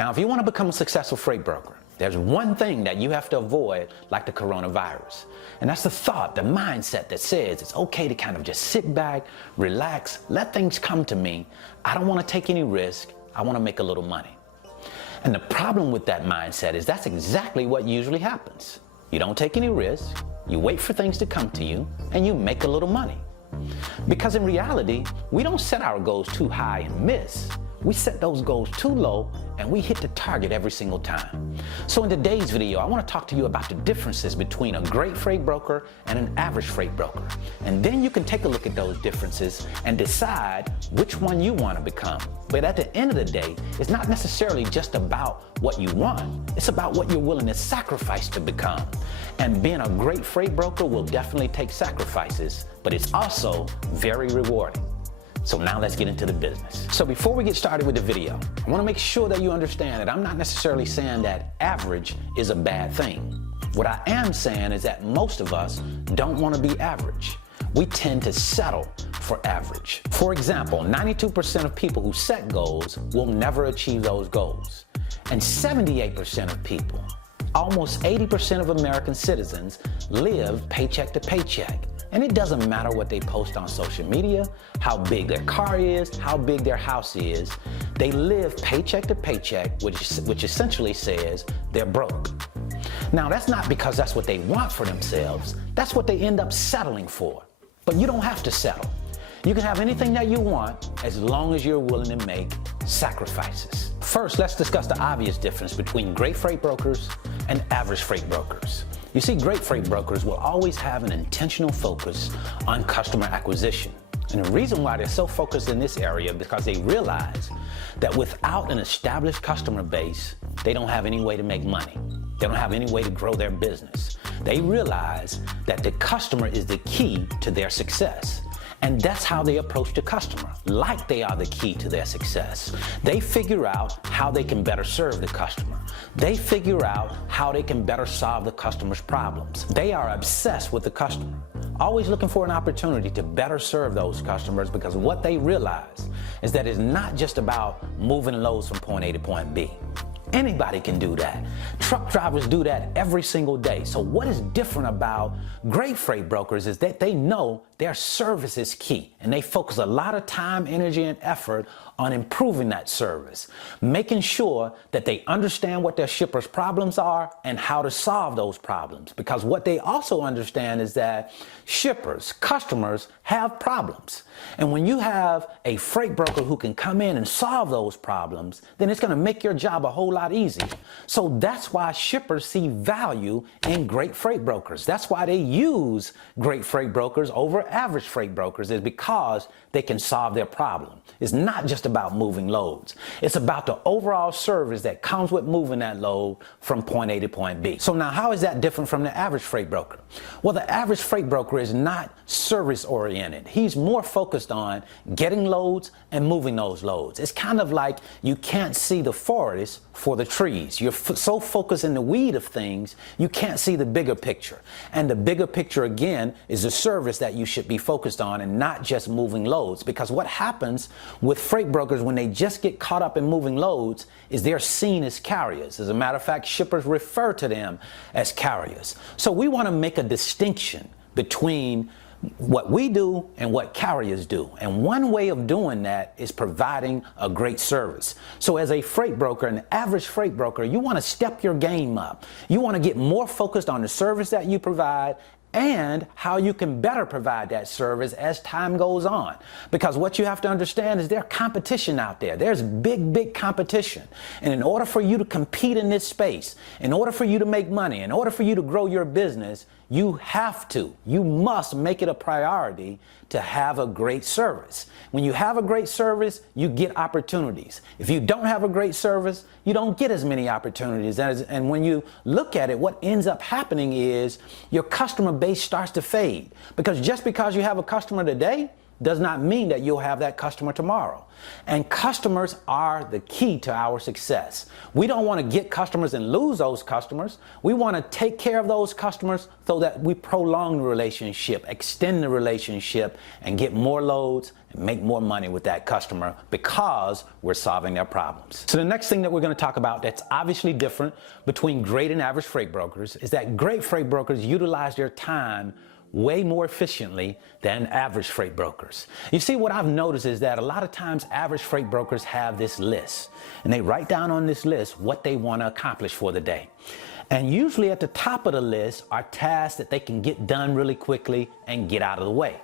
Now, if you want to become a successful freight broker, there's one thing that you have to avoid, like the coronavirus. And that's the thought, the mindset that says it's okay to kind of just sit back, relax, let things come to me. I don't want to take any risk. I want to make a little money. And the problem with that mindset is that's exactly what usually happens. You don't take any risk, you wait for things to come to you, and you make a little money. Because in reality, we don't set our goals too high and miss. We set those goals too low and we hit the target every single time. So in today's video, I want to talk to you about the differences between a great freight broker and an average freight broker. And then you can take a look at those differences and decide which one you want to become. But at the end of the day, it's not necessarily just about what you want. It's about what you're willing to sacrifice to become. And being a great freight broker will definitely take sacrifices, but it's also very rewarding. So now let's get into the business. So before we get started with the video, I want to make sure that you understand that I'm not necessarily saying that average is a bad thing. What I am saying is that most of us don't want to be average. We tend to settle for average. For example, 92% of people who set goals will never achieve those goals. And 78% of people, almost 80% of American citizens, live paycheck to paycheck. And it doesn't matter what they post on social media, how big their car is, how big their house is. They live paycheck to paycheck, which essentially says they're broke. Now, that's not because that's what they want for themselves. That's what they end up settling for. But you don't have to settle. You can have anything that you want as long as you're willing to make sacrifices. First, let's discuss the obvious difference between great freight brokers and average freight brokers. You see, great freight brokers will always have an intentional focus on customer acquisition. And the reason why they're so focused in this area is because they realize that without an established customer base, they don't have any way to make money. They don't have any way to grow their business. They realize that the customer is the key to their success. And that's how they approach the customer, like they are the key to their success. They figure out how they can better serve the customer. They figure out how they can better solve the customer's problems. They are obsessed with the customer, always looking for an opportunity to better serve those customers, because what they realize is that it's not just about moving loads from point A to point B. Anybody can do that. Truck drivers do that every single day. So what is different about great freight brokers is that they know their service is key, and they focus a lot of time, energy, and effort on improving that service, making sure that they understand what their shippers' problems are and how to solve those problems. Because what they also understand is that shippers, customers have problems. And when you have a freight broker who can come in and solve those problems, then it's going to make your job a whole lot easier. So that's why shippers see value in great freight brokers. That's why they use great freight brokers over average freight brokers, is because they can solve their problem. It's not just about moving loads. It's about the overall service that comes with moving that load from point A to point B. So now, how is that different from the average freight broker? Well, the average freight broker is not service oriented. He's more focused on getting loads and moving those loads. It's kind of like you can't see the forest for the trees. You're so focused in the weed of things, you can't see the bigger picture. And the bigger picture, again, is the service that you should be focused on, and not just moving loads. Because what happens with freight brokers when they just get caught up in moving loads is they're seen as carriers. As a matter of fact, shippers refer to them as carriers. So we want to make a distinction between what we do and what carriers do. And one way of doing that is providing a great service. So as a freight broker, an average freight broker, you want to step your game up. You want to get more focused on the service that you provide and how you can better provide that service as time goes on. Because what you have to understand is there's competition out there. There's big competition. And in order for you to compete in this space, in order for you to make money, in order for you to grow your business, you must make it a priority to have a great service. When you have a great service, you get opportunities. If you don't have a great service, you don't get as many opportunities. And when you look at it, what ends up happening is your customer base starts to fade. Because just because you have a customer today does not mean that you'll have that customer tomorrow. And customers are the key to our success. We don't want to get customers and lose those customers. We want to take care of those customers so that we prolong the relationship, extend the relationship, and get more loads and make more money with that customer because we're solving their problems. So the next thing that we're going to talk about that's obviously different between great and average freight brokers is that great freight brokers utilize their time way more efficiently than average freight brokers. You see, what I've noticed is that a lot of times average freight brokers have this list, and they write down on this list what they want to accomplish for the day. And usually at the top of the list are tasks that they can get done really quickly and get out of the way.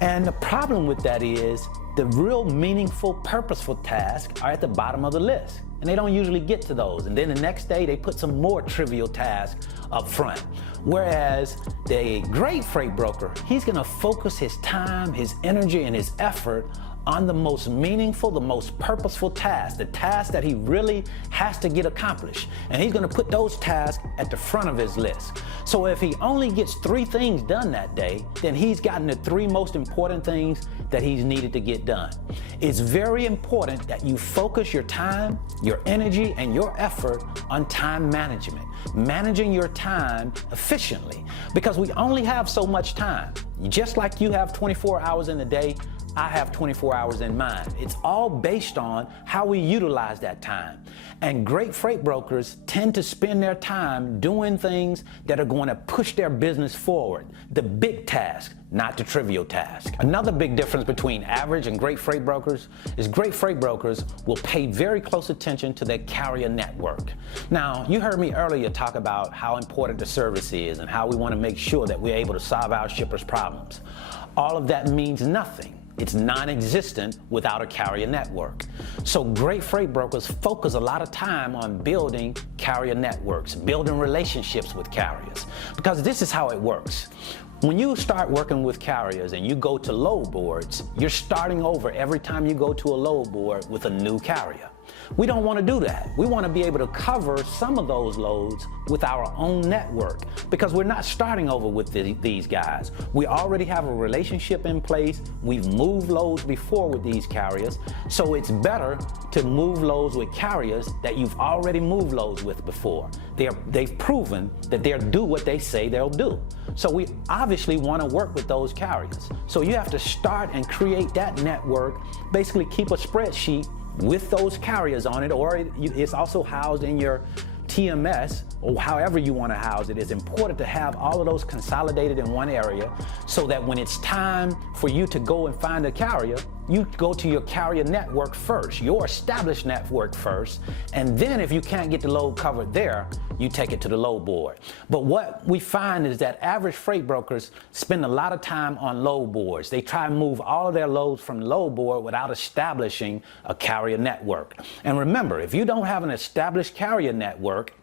And the problem with that is the real meaningful, purposeful tasks are at the bottom of the list, and they don't usually get to those. And then the next day they put some more trivial tasks up front. Whereas the great freight broker, he's going to focus his time, his energy, and his effort on the most meaningful, the most purposeful tasks, the tasks that he really has to get accomplished. And he's going to put those tasks at the front of his list. So if he only gets 3 things done that day, then he's gotten the 3 most important things that he's needed to get done. It's very important that you focus your time, your energy, and your effort on time management, managing your time efficiently, because we only have so much time. Just like you have 24 hours in a day, I have 24 hours in mine. It's all based on how we utilize that time. And great freight brokers tend to spend their time doing things that are going to push their business forward, the big task, not the trivial task. Another big difference between average and great freight brokers is great freight brokers will pay very close attention to their carrier network. Now, you heard me earlier talk about how important the service is and how we want to make sure that we're able to solve our shippers' problems. All of that means nothing. It's non-existent without a carrier network. So great freight brokers focus a lot of time on building carrier networks, building relationships with carriers, because this is how it works. When you start working with carriers and you go to load boards, you're starting over every time you go to a load board with a new carrier. We don't want to do that. We want to be able to cover some of those loads with our own network, because we're not starting over with these guys. We already have a relationship in place. We've moved loads before with these carriers, so it's better to move loads with carriers that you've already moved loads with before. They've proven that they'll do what they say they'll do. So we obviously want to work with those carriers. So you have to start and create that network, basically keep a spreadsheet with those carriers on it, or it's also housed in your TMS, or however you want to house it. It's important to have all of those consolidated in one area so that when it's time for you to go and find a carrier, you go to your carrier network first, your established network first, and then if you can't get the load covered there, you take it to the load board. But what we find is that average freight brokers spend a lot of time on load boards. They try and move all of their loads from the load board without establishing a carrier network. And remember, if you don't have an established carrier network,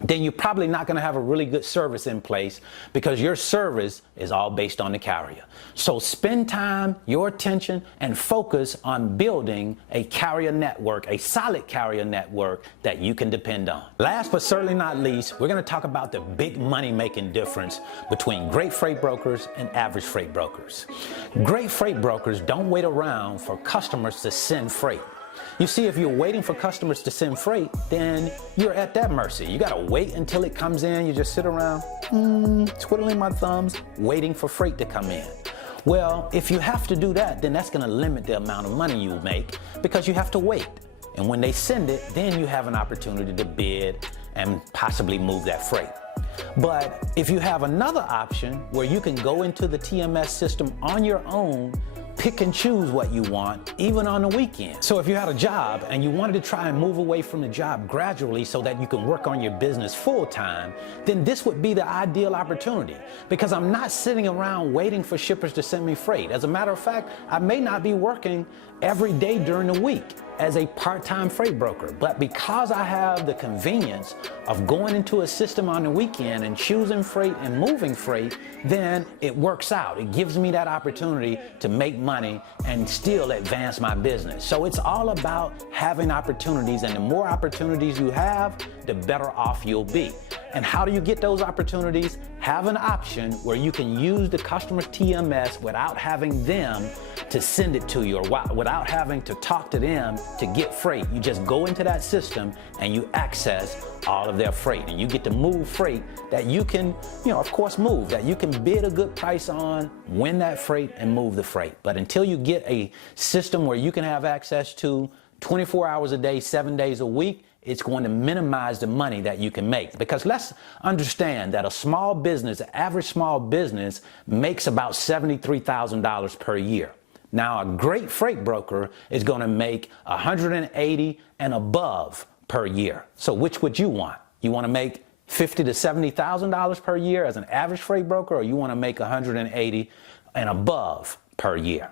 then you're probably not going to have a really good service in place, because your service is all based on the carrier. So spend time, your attention, and focus on building a carrier network, a solid carrier network that you can depend on. Last but certainly not least, we're going to talk about the big money-making difference between great freight brokers and average freight brokers. Great freight brokers don't wait around for customers to send freight. You see, if you're waiting for customers to send freight, then you're at that mercy. You gotta wait until it comes in. You just sit around, twiddling my thumbs, waiting for freight to come in. Well, if you have to do that, then that's gonna limit the amount of money you make, because you have to wait. And when they send it, then you have an opportunity to bid and possibly move that freight. But if you have another option where you can go into the TMS system on your own, pick and choose what you want, even on the weekend. So if you had a job and you wanted to try and move away from the job gradually so that you can work on your business full time, then this would be the ideal opportunity, because I'm not sitting around waiting for shippers to send me freight. As a matter of fact, I may not be working every day during the week as a part-time freight broker, but because I have the convenience of going into a system on the weekend and choosing freight and moving freight, then it works out. It gives me that opportunity to make money and still advance my business. So it's all about having opportunities, and the more opportunities you have, the better off you'll be. And how do you get those opportunities? have an option where you can use the customer's TMS without having them to send it to you, or without having to talk to them to get freight. You just go into that system and you access all of their freight, and you get to move freight that you can, of course, move, that you can bid a good price on, win that freight, and move the freight. But until you get a system where you can have access to 24 hours a day, 7 days a week, it's going to minimize the money that you can make. Because let's understand that a small business, an average small business, makes about $73,000 per year. Now, a great freight broker is going to make $180,000 and above per year. So which would you want? You want to make $50,000 to $70,000 per year as an average freight broker, or you want to make $180,000 and above per year?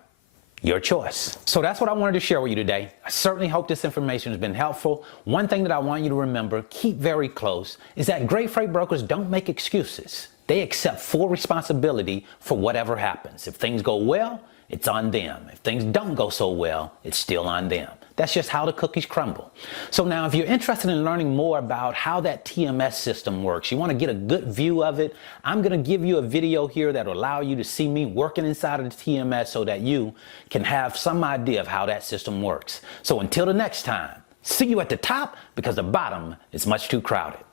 Your choice. So that's what I wanted to share with you today. I certainly hope this information has been helpful. One thing that I want you to remember, keep very close, is that great freight brokers don't make excuses. They accept full responsibility for whatever happens. If things go well, it's on them. If things don't go so well, it's still on them. That's just how the cookies crumble. So now, if you're interested in learning more about how that TMS system works, you want to get a good view of it, I'm going to give you a video here that will allow you to see me working inside of the TMS so that you can have some idea of how that system works. So until the next time, see you at the top, because the bottom is much too crowded.